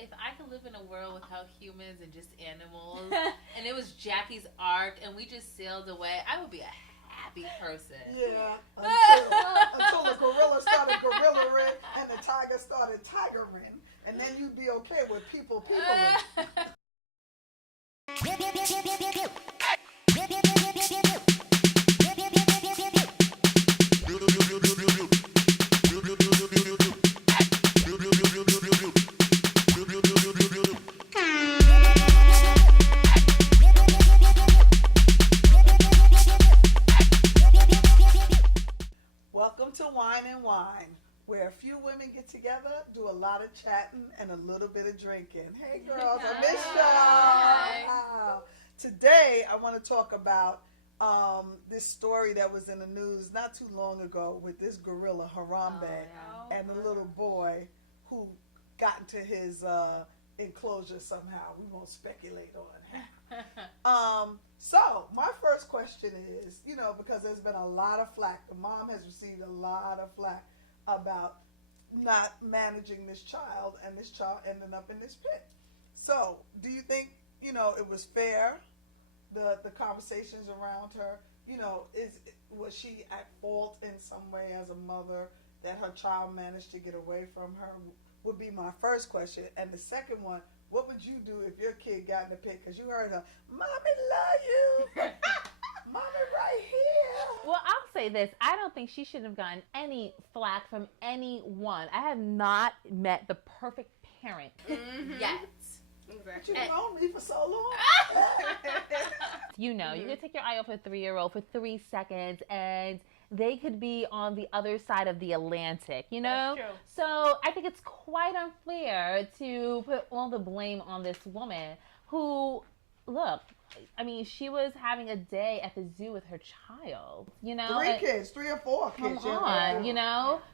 If I could live in a world without humans and just animals, and it was Jackie's ark, and we just sailed away, I would be a happy person. Yeah, until the gorilla started gorillaing and the tiger started tigering, and then you'd be okay with people. Welcome to Wine and Whine, where a few women get together, do a lot of chatting, and a little bit of drinking. Hey girls, I missed y'all. Today, I want to talk about this story that was in the news not too long ago with this gorilla, Harambe, and the little boy who got into his enclosure somehow. We won't speculate on that. So my first question is, because there's been a lot of flack. The mom has received a lot of flack about not managing this child, and this child ended up in this pit. So do you think, it was fair, the conversations around her? Was she at fault in some way as a mother that her child managed to get away from her? Would be my first question. And the second one, what would you do if your kid got in the pit? Because you heard her, "Mommy love you." Mommy right here. Well, I'll say this. I don't think she should have gotten any flack from anyone. I have not met the perfect parent yet. But you've known me for so long. You could take your eye off a 3-year-old for 3 seconds and they could be on the other side of the Atlantic, That's true. So I think it's quite unfair to put all the blame on this woman who, look, she was having a day at the zoo with her child, 3 or 4 kids. Come on,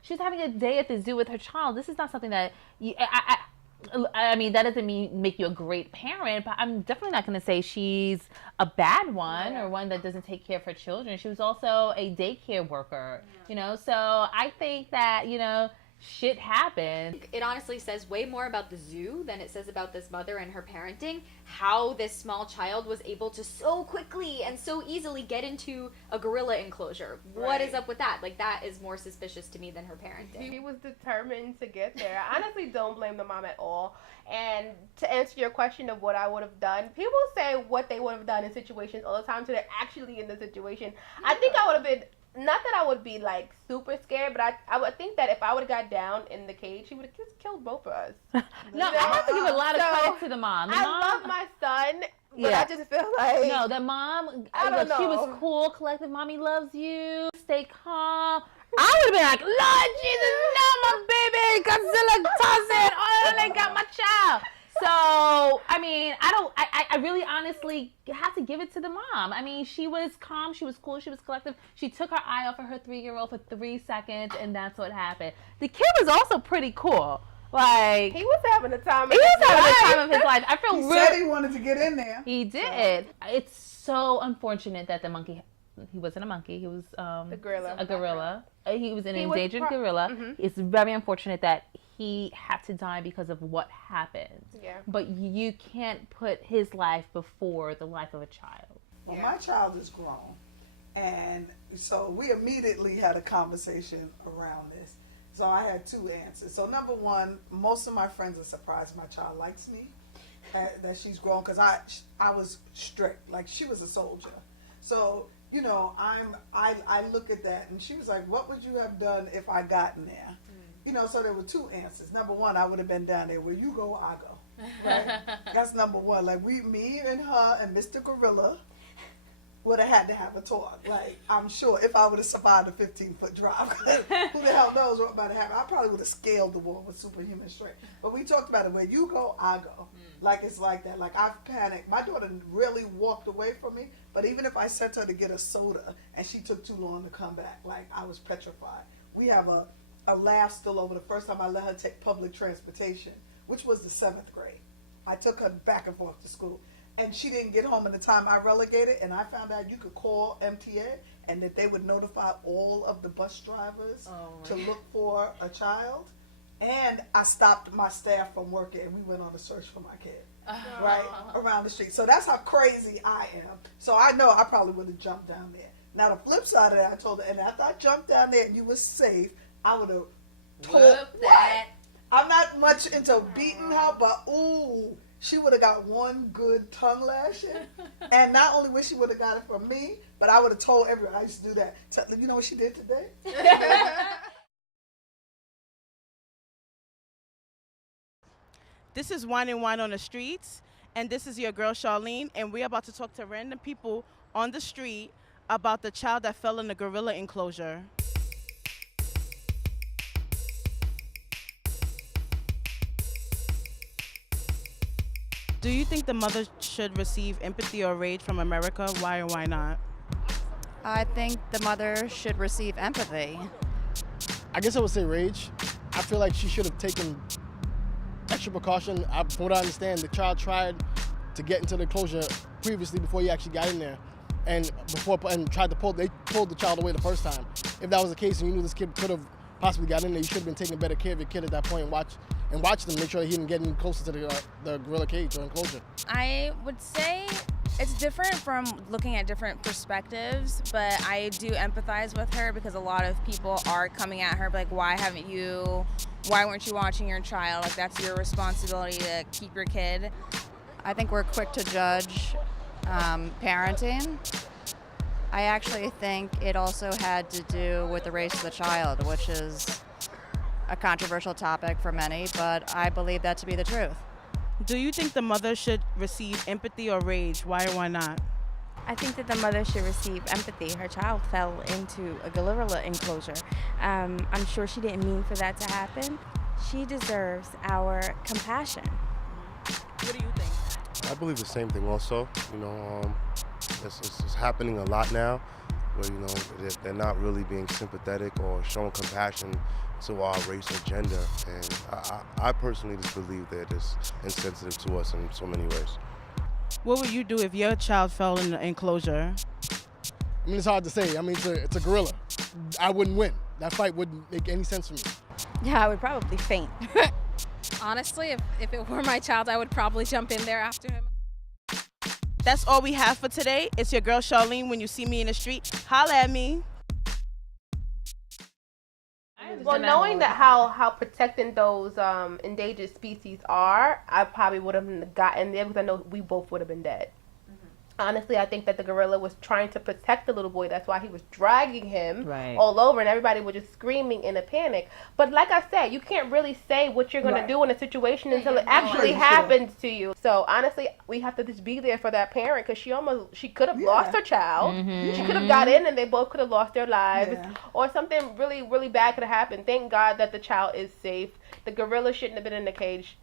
She was having a day at the zoo with her child. This is not something that that doesn't make you a great parent, but I'm definitely not going to say she's a bad one or one that doesn't take care of her children. She was also a daycare worker, so I think that, shit happens. It honestly says way more about the zoo than it says about this mother and her parenting. How this small child was able to so quickly and so easily get into a gorilla enclosure. Right. What is up with that? That is more suspicious to me than her parenting. He was determined to get there. I honestly don't blame the mom at all. And to answer your question of what I would have done, people say what they would have done in situations all the time, so they're actually in the situation. Yeah. I think I would have been... Not that I would be super scared, but I would think that if I would have got down in the cage, he would have just killed both of us. No, I have to give a lot of credit to the mom. I love my son, but I just feel like... No, the mom, she was cool, collective. Mommy loves you. Stay calm. I would have been like, Lord Jesus, no, my baby, Godzilla tossing. Oh, they got my child. So, I really honestly have to give it to the mom. She was calm, she was cool, she was collective. She took her eye off of her 3-year-old for 3 seconds, and that's what happened. The kid was also pretty cool. He was having the time of his life. I feel he said he wanted to get in there. He did. So. It's so unfortunate that the monkey... He wasn't a monkey. He was a gorilla. A gorilla. He was an endangered gorilla. Mm-hmm. It's very unfortunate that he had to die because of what happened. Yeah. But you can't put his life before the life of a child. Well, my child is grown. And so we immediately had a conversation around this. So I had 2 answers. So number one, most of my friends are surprised my child likes me, that she's grown, because I was strict. She was a soldier. So... I look at that, and she was like, "What would you have done if I got in there?" So there were 2 answers. Number one, I would have been down there. Where you go, I go. Right? That's number one. Me and her and Mr. Gorilla would have had to have a talk. I'm sure if I would have survived a 15-foot drop, who the hell knows what might have happened? I probably would have scaled the wall with superhuman strength. But we talked about it. Where you go, I go. It's like that. I've panicked. My daughter really walked away from me. But even if I sent her to get a soda and she took too long to come back, I was petrified. We have a laugh still over the first time I let her take public transportation, which was the 7th grade. I took her back and forth to school. And she didn't get home in the time I relegated, and I found out you could call MTA and that they would notify all of the bus drivers to look for a child. And I stopped my staff from working, and we went on a search for my kid, right, around the street. So that's how crazy I am. So I know I probably would have jumped down there. Now, the flip side of that, I told her, and after I jumped down there and you were safe, I would have told that. I'm not much into beating her, but ooh, she would have got one good tongue lashing. And not only would she would have got it from me, but I would have told everyone. I used to do that. You know what she did today? This is Wine Whine on the streets, and this is your girl Charlene, and we're about to talk to random people on the street about the child that fell in the gorilla enclosure. Do you think the mother should receive empathy or rage from America? Why or why not? I think the mother should receive empathy. I guess I would say rage. I feel like she should have taken extra precaution. From what I understand, the child tried to get into the enclosure previously before he actually got in there, and they pulled the child away the first time. If that was the case, and you knew this kid could have possibly got in there, you should have been taking better care of your kid at that point and watch them, make sure he didn't get any closer to the gorilla cage or enclosure. I would say it's different from looking at different perspectives, but I do empathize with her because a lot of people are coming at her like, why weren't you watching your child? Like, that's your responsibility to keep your kid. I think we're quick to judge parenting. I actually think it also had to do with the race of the child, which is a controversial topic for many, but I believe that to be the truth. Do you think the mother should receive empathy or rage? Why or why not? I think that the mother should receive empathy. Her child fell into a gorilla enclosure. I'm sure she didn't mean for that to happen. She deserves our compassion. What do you think? I believe the same thing also. It's happening a lot now where, they're not really being sympathetic or showing compassion to our race or gender. And I personally just believe they're just insensitive to us in so many ways. What would you do if your child fell in the enclosure? I mean, it's hard to say. I mean, it's a gorilla. I wouldn't win. That fight wouldn't make any sense for me. Yeah, I would probably faint. Honestly, if it were my child, I would probably jump in there after him. That's all we have for today. It's your girl Charlene. When you see me in the street, holla at me. Well, knowing that how protecting those endangered species are, I probably would have gotten there because I know we both would have been dead. Honestly, I think that the gorilla was trying to protect the little boy. That's why he was dragging him all over, and everybody was just screaming in a panic. But like I said, you can't really say what you're going to do in a situation until it actually happens to you. So honestly, we have to just be there for that parent because she could have lost her child. She could have got in and they both could have lost their lives, or something really, really bad could have happened. Thank God that the child is safe. The gorilla shouldn't have been in the cage.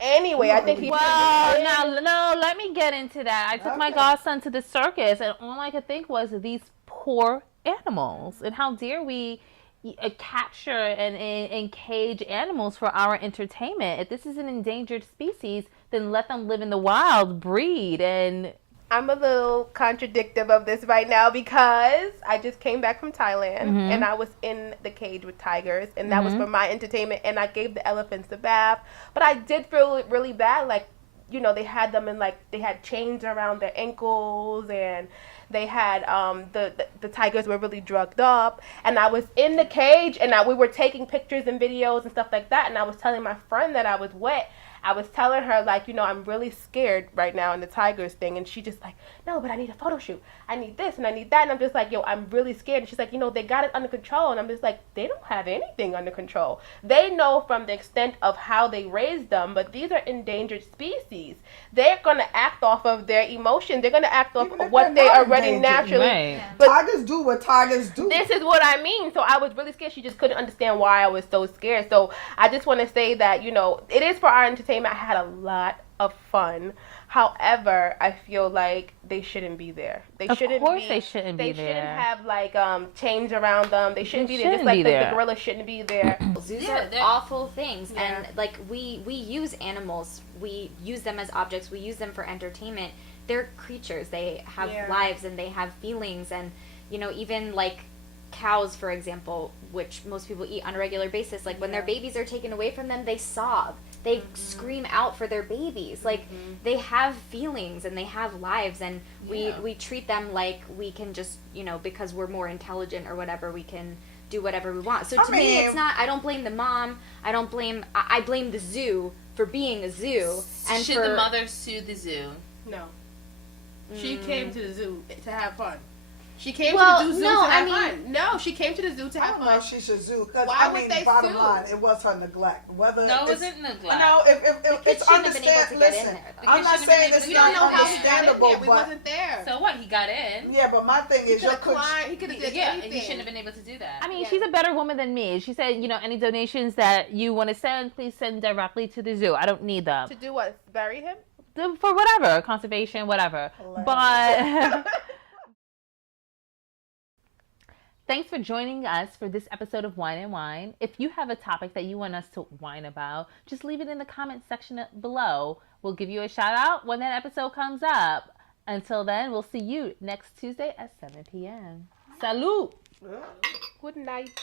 Anyway, I think he. Well, no, let me get into that. I took my godson to the circus, and all I could think was these poor animals, and how dare we capture and cage animals for our entertainment? If this is an endangered species, then let them live in the wild, breed, and. I'm a little contradictive of this right now because I just came back from Thailand and I was in the cage with tigers, and that was for my entertainment, and I gave the elephants a bath. But I did feel really bad, like, they had them in, like, they had chains around their ankles, and they had the tigers were really drugged up, and I was in the cage, and we were taking pictures and videos and stuff like that, and I was telling my friend that I was wet. I was telling her, like, I'm really scared right now in the tigers thing. And she just like, no, but I need a photo shoot. I need this and I need that. And I'm just like, I'm really scared. And she's like, they got it under control. And I'm just like, they don't have anything under control. They know from the extent of how they raised them, but these are endangered species. They're going to act off of their emotion. They're going to act off of what they already naturally. Right. But tigers do what tigers do. This is what I mean. So I was really scared. She just couldn't understand why I was so scared. So I just want to say that, it is for our entertainment. I had a lot of fun. However, I feel like they shouldn't be there. They shouldn't be there. They shouldn't have like chains around them. They shouldn't be there. Just like the gorilla shouldn't be there. Zoos are awful things, and like we use animals. We use them as objects. We use them for entertainment. They're creatures. They have lives and they have feelings, and even like cows, for example, which most people eat on a regular basis, like when their babies are taken away from them, they sob. They scream out for their babies. Like they have feelings and they have lives, and we treat them like we can just, because we're more intelligent or whatever, we can do whatever we want. So to me, it's not, I don't blame the mom. I blame the zoo for being a zoo. And should the mother sue the zoo? No. She came to the zoo to have fun. She came to the zoo to have fun. No, she came to the zoo to have fun. I don't know if she should sue. Because, bottom sue? line, it was her neglect. No, it wasn't neglect. No, if it's understandable. Listen, I'm not saying it's not understandable, we wasn't there. So what? He got in. Yeah, but my thing is, he could have did anything. He shouldn't have been able to do that. I mean, she's a better woman than me. She said, any donations that you want to send, please send directly to the zoo. I don't need them. To do what? Bury him? For whatever, conservation, whatever. But thanks for joining us for this episode of Wine and Whine. If you have a topic that you want us to whine about, just leave it in the comments section below. We'll give you a shout out when that episode comes up. Until then, we'll see you next Tuesday at 7 p.m. Salud! Good night.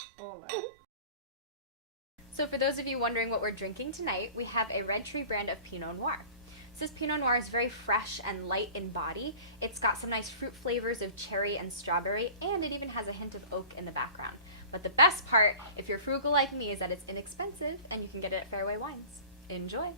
So for those of you wondering what we're drinking tonight, we have a Red Tree brand of Pinot Noir. This Pinot Noir is very fresh and light in body. It's got some nice fruit flavors of cherry and strawberry, and it even has a hint of oak in the background. But the best part, if you're frugal like me, is that it's inexpensive and you can get it at Fairway Wines. Enjoy!